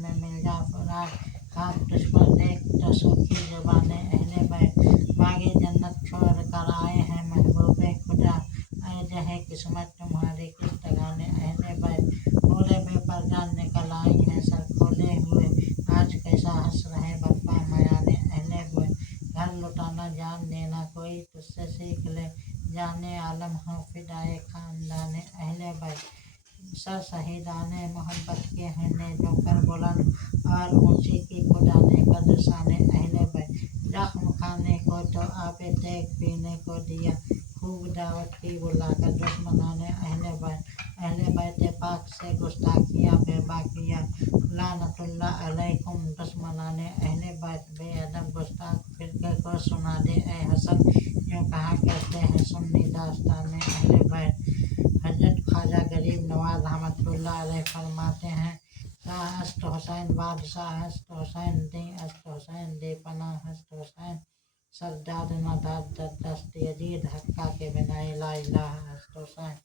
में मिल जा फरार, खाक दुश्मन देख तो सूखी जुबाने अहले बैत, बागे जन्नत छोड़ कर आए हैं महबूबे खुदा, ऐ है किस्मत तुम्हारी किस ठिकाने अहले बैत, भोले बेपर्दा निकल आई हैं सर खोले हुए, आज कैसा हंस रहे बप्पा मयाने अहले बैत, घर लुटाना जान देना कोई तुझसे सीख ले, जाने आलम हो फिदाए खानदाने अहले बैत, सर शहीदाने मोहब्बत के हैं नेजों पर बुलंद, और ऊंची की खुदा ने कदरसाने अहले बैत, जख्म खाने को तो आबे देख पीने को दिया, खूब दावत की बुलाकर दुश्मनाने अहले बैत पाक से गुस्ताखियाँ बेबाकियाँ, लानतुल्लाह अलैकुम दुश्मनाने अहले बैत, बेअदब गुस्ताख फिरके को सुना दे ए हसन, यूँ कहा करते हैं सुन्नी दास्ताने अहले बैत, हजरत ख्वाजा गरीब नवाज रहमतुल्लाह अलैह फरमाते हैं, शाह अस्त हुसैन बादशाह अस्त हुसैन दी अस्त हुसैन दे पनाह अस्त हुसैन, सरदार न दाद दस्त यजीद हक्का के बिना ला इलाहा अस्त हुसैन।